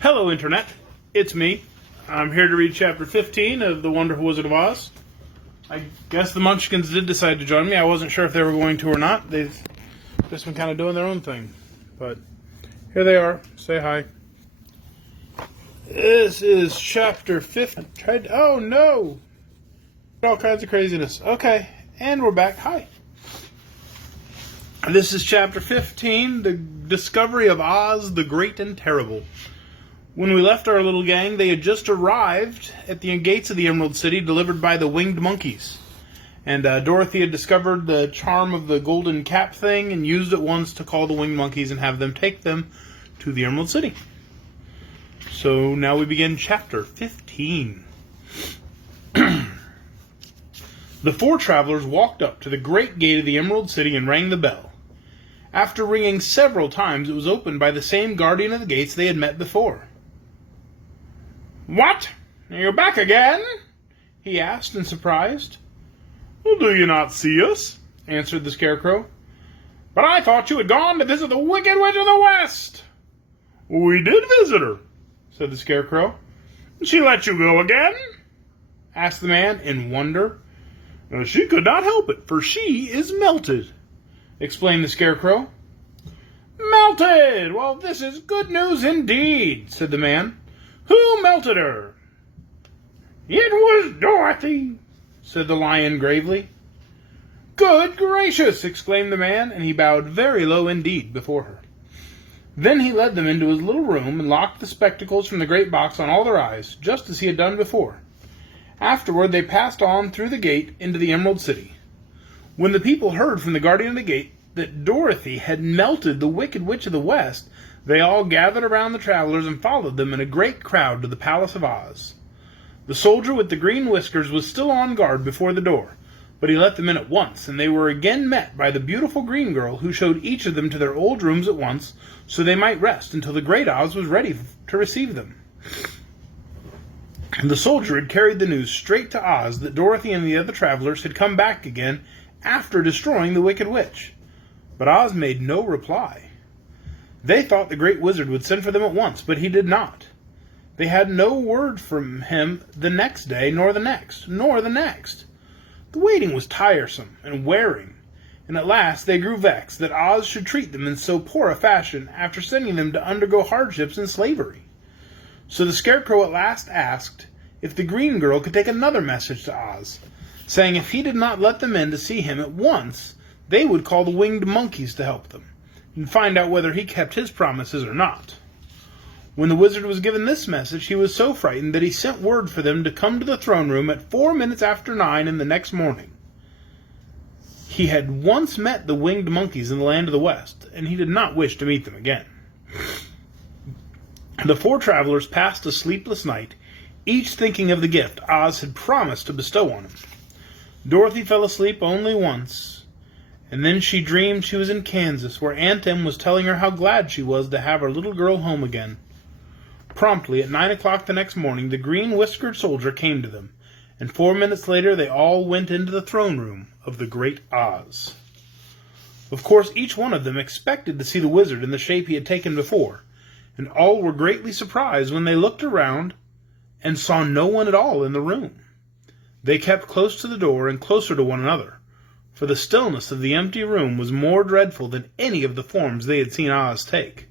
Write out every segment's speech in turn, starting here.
Hello, Internet. It's me. I'm here to read Chapter 15 of The Wonderful Wizard of Oz. I guess the Munchkins did decide to join me. I wasn't sure if they were going to or not. They've just been kind of doing their own thing. But here they are. Say hi. This is Chapter 15. Oh, no! All kinds of craziness. Okay, and we're back. Hi. This is Chapter 15, The Discovery of Oz the Great and Terrible. When we left our little gang, they had just arrived at the gates of the Emerald City, delivered by the winged monkeys. And Dorothy had discovered the charm of the golden cap thing and used it once to call the winged monkeys and have them take them to the Emerald City. So now we begin Chapter 15. The four travelers walked up to the great gate of the Emerald City and rang the bell. After ringing several times, it was opened by the same guardian of the gates they had met before. "What? Are you back again?" he asked in surprise. "Well, do you not see us?" answered the Scarecrow. "But I thought you had gone to visit the Wicked Witch of the West." "We did visit her," said the Scarecrow. "She let you go again?" asked the man in wonder. "She could not help it, for she is melted," explained the Scarecrow. "Melted! Well, this is good news indeed," said the man. "Who melted her?" "It was Dorothy," said the lion gravely. "Good gracious!" exclaimed the man, and he bowed very low indeed before her. Then he led them into his little room and locked the spectacles from the great box on all their eyes, just as he had done before. Afterward they passed on through the gate into the Emerald City. When the people heard from the guardian of the gate that Dorothy had melted the Wicked Witch of the West, they all gathered around the travelers and followed them in a great crowd to the Palace of Oz. The soldier with the green whiskers was still on guard before the door, but he let them in at once, and they were again met by the beautiful green girl, who showed each of them to their old rooms at once, so they might rest until the great Oz was ready to receive them. The soldier had carried the news straight to Oz that Dorothy and the other travelers had come back again after destroying the Wicked Witch, but Oz made no reply. They thought the great wizard would send for them at once, but he did not. They had no word from him the next day, nor the next, nor the next. The waiting was tiresome and wearing, and at last they grew vexed that Oz should treat them in so poor a fashion after sending them to undergo hardships and slavery. So the Scarecrow at last asked if the green girl could take another message to Oz, saying if he did not let them in to see him at once, they would call the winged monkeys to help them, and find out whether he kept his promises or not. When the wizard was given this message, he was so frightened that he sent word for them to come to the throne room at 4 minutes after 9 in the next morning. He had once met the winged monkeys in the land of the West, and he did not wish to meet them again. The four travelers passed a sleepless night, each thinking of the gift Oz had promised to bestow on him. Dorothy fell asleep only once, and then she dreamed she was in Kansas, where Aunt Em was telling her how glad she was to have her little girl home again. Promptly at 9 o'clock the next morning, the green-whiskered soldier came to them, and 4 minutes later they all went into the throne room of the great Oz. Of course, each one of them expected to see the wizard in the shape he had taken before, and all were greatly surprised when they looked around and saw no one at all in the room. They kept close to the door and closer to one another, for the stillness of the empty room was more dreadful than any of the forms they had seen Oz take.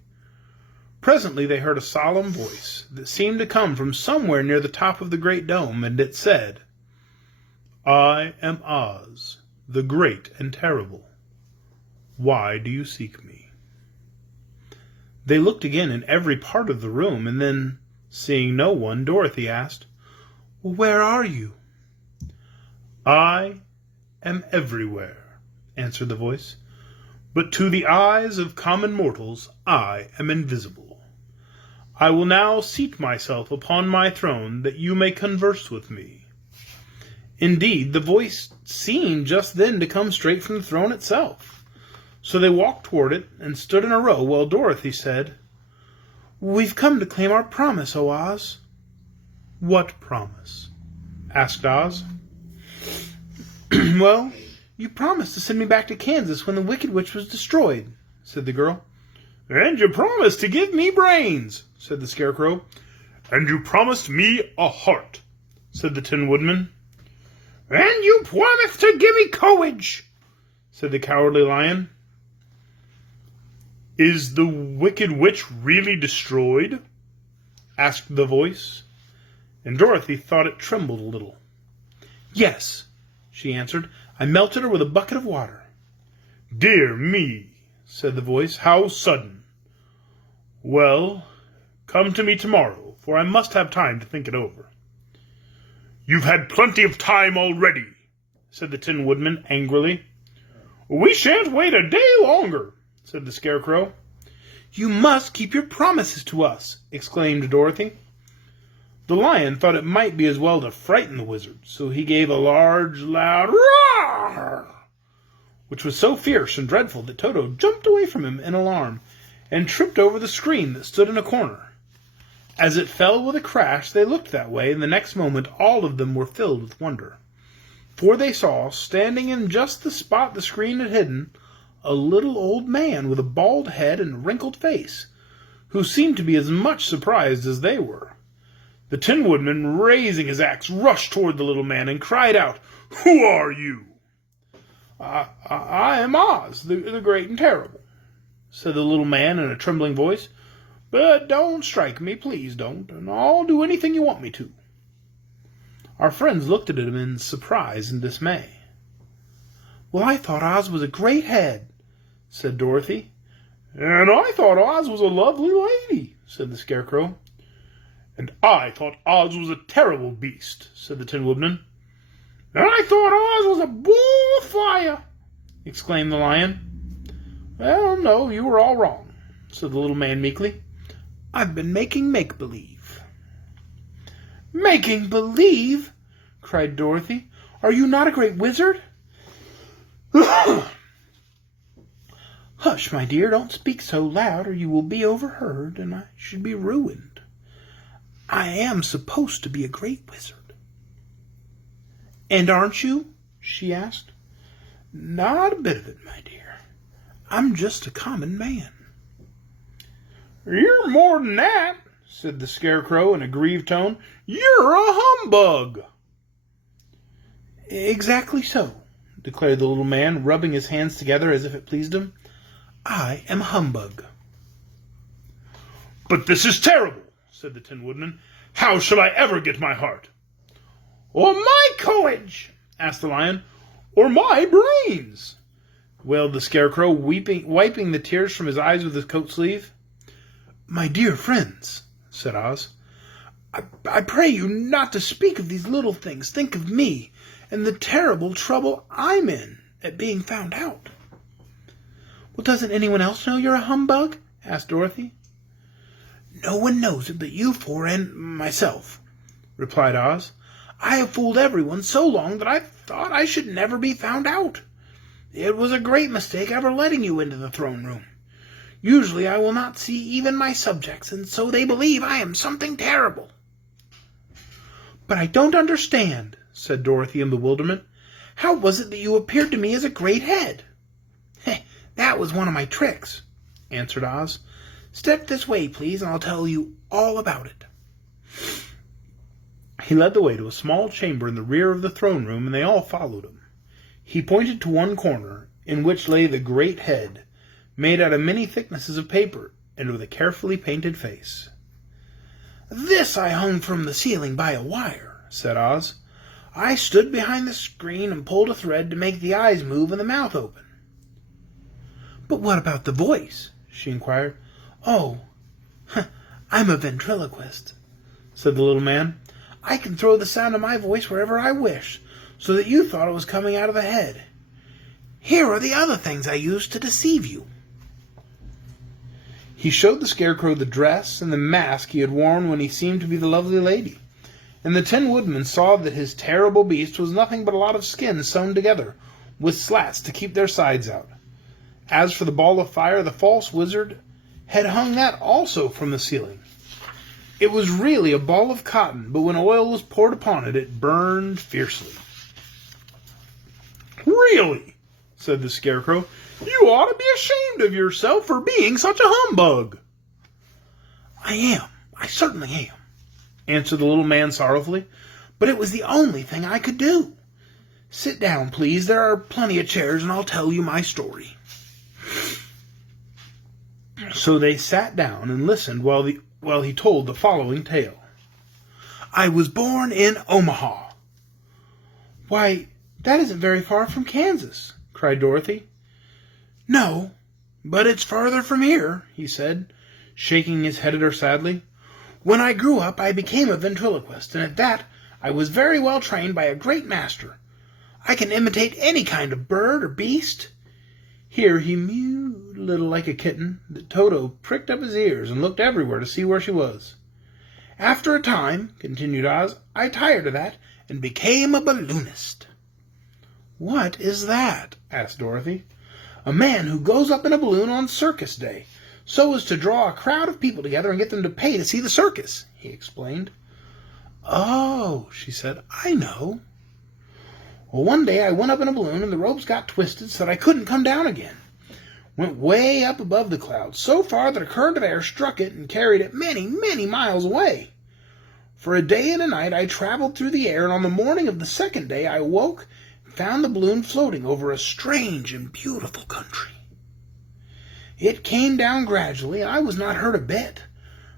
Presently they heard a solemn voice that seemed to come from somewhere near the top of the great dome, and it said, "I am Oz, the great and terrible. Why do you seek me?" They looked again in every part of the room, and then, seeing no one, Dorothy asked, "Where are you?" "I am everywhere," answered the voice, "but to the eyes of common mortals I am invisible. I will now seat myself upon my throne that you may converse with me." Indeed, the voice seemed just then to come straight from the throne itself. So they walked toward it and stood in a row while Dorothy said, "We've come to claim our promise, O Oz." "What promise?" asked Oz. "Well, you promised to send me back to Kansas when the Wicked Witch was destroyed," said the girl. And you promised to give me brains, said the Scarecrow. And you promised me a heart, said the Tin Woodman. And you promised to give me courage, said the Cowardly Lion. Is the Wicked Witch really destroyed? Asked the voice, and Dorothy thought it trembled a little. Yes, she answered. I melted her with a bucket of water. Dear me, said the voice, how sudden. Well, come to me tomorrow, for I must have time to think it over. You've had plenty of time already, said the Tin Woodman angrily. We shan't wait a day longer, said the Scarecrow. You must keep your promises to us, exclaimed Dorothy. The lion thought it might be as well to frighten the wizard, so he gave a large, loud roar, which was so fierce and dreadful that Toto jumped away from him in alarm and tripped over the screen that stood in a corner. As it fell with a crash, they looked that way, and the next moment all of them were filled with wonder. For they saw, standing in just the spot the screen had hidden, a little old man with a bald head and wrinkled face, who seemed to be as much surprised as they were. The Tin Woodman, raising his axe, rushed toward the little man and cried out, Who are you? I am Oz, the Great and Terrible, said the little man in a trembling voice. But don't strike me, please don't, and I'll do anything you want me to. Our friends looked at him in surprise and dismay. Well, I thought Oz was a great head, said Dorothy. And I thought Oz was a lovely lady, said the Scarecrow. And I thought Oz was a terrible beast, said the Tin Woodman. And I thought Oz was a ball of fire, exclaimed the lion. Well, no, you were all wrong, said the little man meekly. I've been making make-believe. Making-believe? Cried Dorothy. Are you not a great wizard? Hush, my dear, don't speak so loud, or you will be overheard, and I should be ruined. I am supposed to be a great wizard. And aren't you? She asked. Not a bit of it, my dear. I'm just a common man. You're more than that, said the Scarecrow in a grieved tone. You're a humbug. Exactly so, declared the little man, rubbing his hands together as if it pleased him. I am a humbug. But this is terrible, said the Tin Woodman. How shall I ever get my heart? Or my courage, asked the lion. Or my brains, wailed the Scarecrow, wiping the tears from his eyes with his coat sleeve. My dear friends, said Oz, I pray you not to speak of these little things. Think of me and the terrible trouble I'm in at being found out. Well, doesn't anyone else know you're a humbug? Asked Dorothy. No one knows it but you four and myself, replied Oz. I have fooled everyone so long that I thought I should never be found out. It was a great mistake ever letting you into the throne room. Usually I will not see even my subjects, and so they believe I am something terrible. But I don't understand, said Dorothy in bewilderment. How was it that you appeared to me as a great head? That was one of my tricks, answered Oz. Step this way, please, and I'll tell you all about it. He led the way to a small chamber in the rear of the throne room, and they all followed him. He pointed to one corner, in which lay the great head, made out of many thicknesses of paper, and with a carefully painted face. This I hung from the ceiling by a wire, said Oz. I stood behind the screen and pulled a thread to make the eyes move and the mouth open. But what about the voice? She inquired. Oh, I'm a ventriloquist, said the little man. I can throw the sound of my voice wherever I wish, so that you thought it was coming out of the head. Here are the other things I used to deceive you. He showed the Scarecrow the dress and the mask he had worn when he seemed to be the lovely lady, and the Tin Woodman saw that his terrible beast was nothing but a lot of skin sewn together, with slats to keep their sides out. As for the ball of fire, the false wizard had hung that also from the ceiling. It was really a ball of cotton, but when oil was poured upon it, it burned fiercely. Really, said the Scarecrow, You ought to be ashamed of yourself for being such a humbug. I am. I certainly am, answered the little man sorrowfully. But it was the only thing I could do. Sit down, please. There are plenty of chairs, and I'll tell you my story. So they sat down and listened while he told the following tale. I was born in Omaha. Why, that isn't very far from Kansas, cried Dorothy. No, but it's farther from here, he said, shaking his head at her sadly. When I grew up, I became a ventriloquist, and at that I was very well trained by a great master. I can imitate any kind of bird or beast. Here he mewed a little like a kitten, that Toto pricked up his ears and looked everywhere to see where she was. After a time, continued Oz, I tired of that and became a balloonist. What is that? Asked Dorothy. A man who goes up in a balloon on circus day, so as to draw a crowd of people together and get them to pay to see the circus, he explained. Oh, she said, I know. Well, one day I went up in a balloon and the ropes got twisted so that I couldn't come down again. Went way up above the clouds, so far that a current of air struck it and carried it many, many miles away. For a day and a night I traveled through the air, and on the morning of the second day I awoke and found the balloon floating over a strange and beautiful country. It came down gradually, and I was not hurt a bit,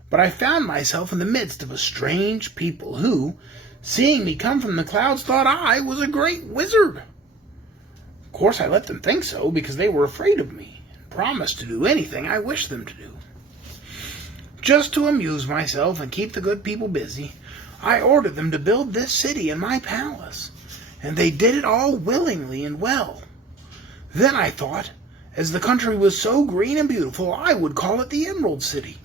but I found myself in the midst of a strange people who, seeing me come from the clouds, thought I was a great wizard. Of course I let them think so, because they were afraid of me, and promised to do anything I wished them to do. Just to amuse myself and keep the good people busy, I ordered them to build this city in my palace, and they did it all willingly and well. Then I thought, as the country was so green and beautiful, I would call it the Emerald City.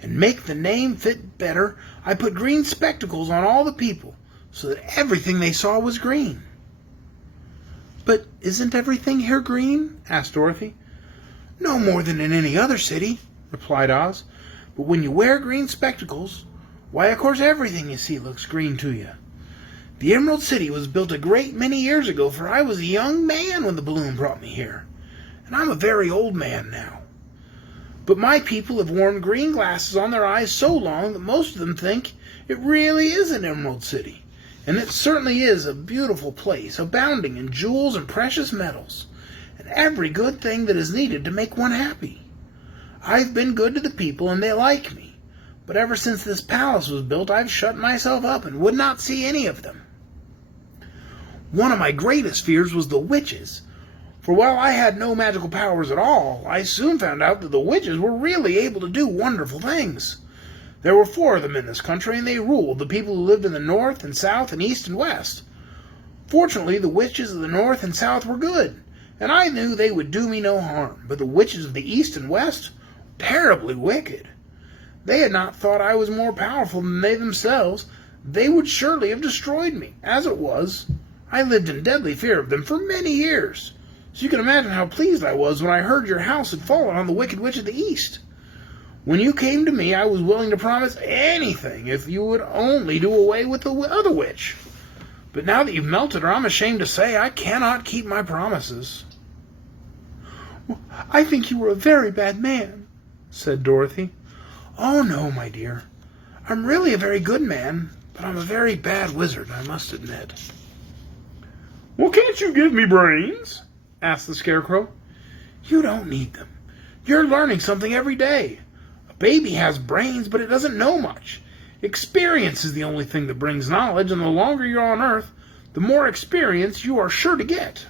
And make the name fit better, I put green spectacles on all the people, so that everything they saw was green. But isn't everything here green? Asked Dorothy. No more than in any other city, replied Oz. But when you wear green spectacles, why, of course everything you see looks green to you. The Emerald City was built a great many years ago, for I was a young man when the balloon brought me here, and I'm a very old man now. But my people have worn green glasses on their eyes so long that most of them think it really is an Emerald City, and it certainly is a beautiful place, abounding in jewels and precious metals, and every good thing that is needed to make one happy. I've been good to the people, and they like me, but ever since this palace was built, I've shut myself up and would not see any of them. One of my greatest fears was the witches, for while I had no magical powers at all, I soon found out that the witches were really able to do wonderful things. There were 4 of them in this country, and they ruled the people who lived in the north and south and east and west. Fortunately, the witches of the north and south were good, and I knew they would do me no harm, but the witches of the east and west were terribly wicked. They had not thought I was more powerful than they themselves. They would surely have destroyed me. As it was, I lived in deadly fear of them for many years. So you can imagine how pleased I was when I heard your house had fallen on the Wicked Witch of the East. When you came to me, I was willing to promise anything if you would only do away with the other witch. But now that you've melted her, I'm ashamed to say I cannot keep my promises. Well, I think you were a very bad man, said Dorothy. Oh, no, my dear. I'm really a very good man, but I'm a very bad wizard, I must admit. Well, can't you give me brains? Asked the Scarecrow. You don't need them. You're learning something every day. A baby has brains, but it doesn't know much. Experience is the only thing that brings knowledge, and the longer you're on Earth, the more experience you are sure to get.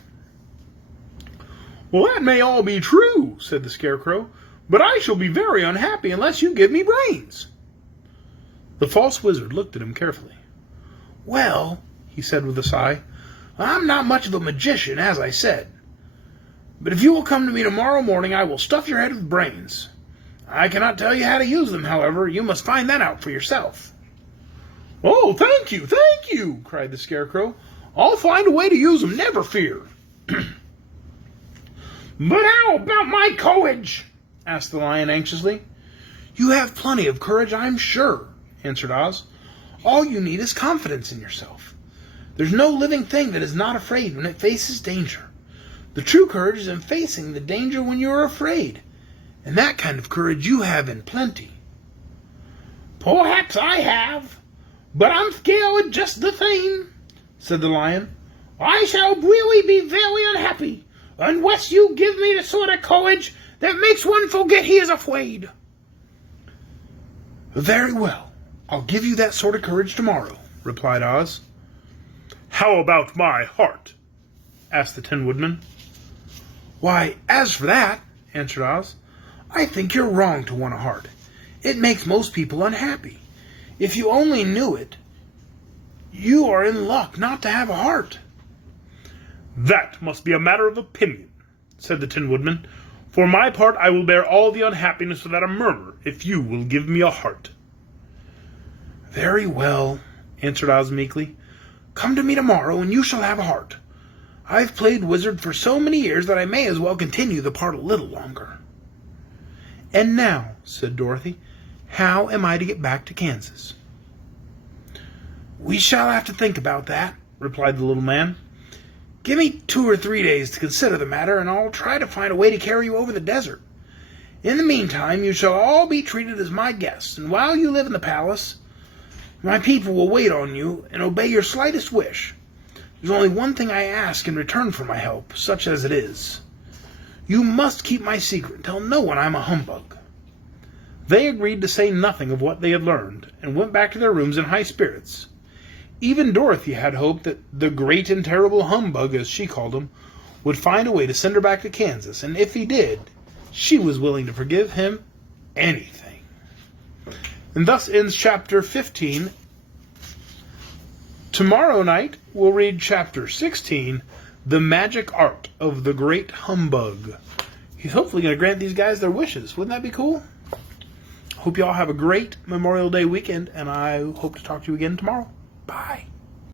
Well, that may all be true, said the Scarecrow, but I shall be very unhappy unless you give me brains. The false wizard looked at him carefully. Well, he said with a sigh, I'm not much of a magician, as I said. But if you will come to me tomorrow morning, I will stuff your head with brains. I cannot tell you how to use them, however. You must find that out for yourself. Oh, thank you, cried the Scarecrow. I'll find a way to use them, never fear. But how about my courage? Asked the Lion anxiously. You have plenty of courage, I'm sure, answered Oz. All you need is confidence in yourself. There's no living thing that is not afraid when it faces danger. The true courage is in facing the danger when you are afraid, and that kind of courage you have in plenty." "Perhaps I have, but I'm scared just the same," said the lion. "I shall really be very unhappy unless you give me the sort of courage that makes one forget he is afraid." "Very well, I'll give you that sort of courage tomorrow," replied Oz. "How about my heart?" asked the Tin Woodman. "Why, as for that," answered Oz, "I think you're wrong to want a heart. It makes most people unhappy. If you only knew it, you are in luck not to have a heart." "That must be a matter of opinion," said the Tin Woodman. "For my part, I will bear all the unhappiness without a murmur, if you will give me a heart." "Very well," answered Oz meekly. "Come to me tomorrow, and you shall have a heart. I've played wizard for so many years that I may as well continue the part a little longer." "And now," said Dorothy, "how am I to get back to Kansas?" "We shall have to think about that," replied the little man. "Give me 2 or 3 days to consider the matter, and I'll try to find a way to carry you over the desert. In the meantime, you shall all be treated as my guests, and while you live in the palace, my people will wait on you and obey your slightest wish. There's only one thing I ask in return for my help, such as it is. You must keep my secret and tell no one I'm a humbug." They agreed to say nothing of what they had learned, and went back to their rooms in high spirits. Even Dorothy had hoped that the great and terrible humbug, as she called him, would find a way to send her back to Kansas, and if he did, she was willing to forgive him anything. And thus ends Chapter 15. Tomorrow night, we'll read Chapter 16, The Magic Art of the Great Humbug. He's hopefully going to grant these guys their wishes. Wouldn't that be cool? Hope you all have a great Memorial Day weekend, and I hope to talk to you again tomorrow. Bye.